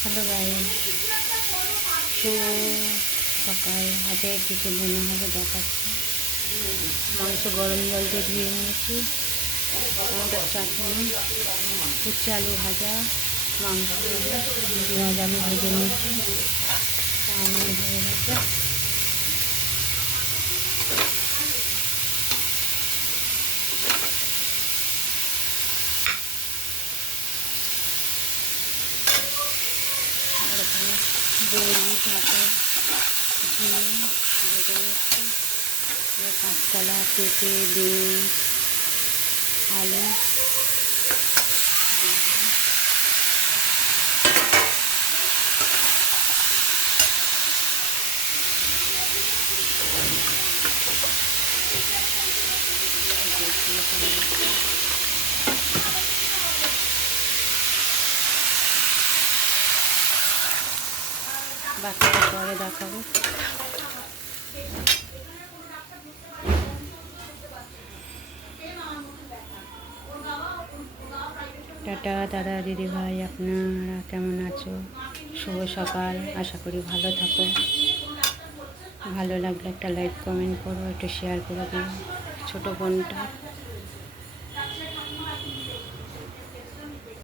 Hello guys, শুভ সকাল। আজকে কী কী মনে হবে দেখাচ্ছি। মাংস গরম জল দিয়ে ধুয়ে নিয়েছি, টমেটোর চাটনি, উচ্ছে আলু ভাজা, মাংস পেঁয়াজ আলু ভেজে নিয়েছি, চাউমিন হয়ে গেছে। আর এখানে বড়ি ডাঁটা ঝিঙে ভেজে নিচ্ছি, কাঁচকলা পেঁপে বিনস আলু বাকিটা পরে দেখাবো। টাটা দাদা দিদি ভাই, আপনারা কেমন আছো? শুভ সকাল, আশা করি ভালো থাকো। ভালো লাগলে একটা লাইক কমেন্ট করো, একটু শেয়ার করে দিও। ছোটো বোনটা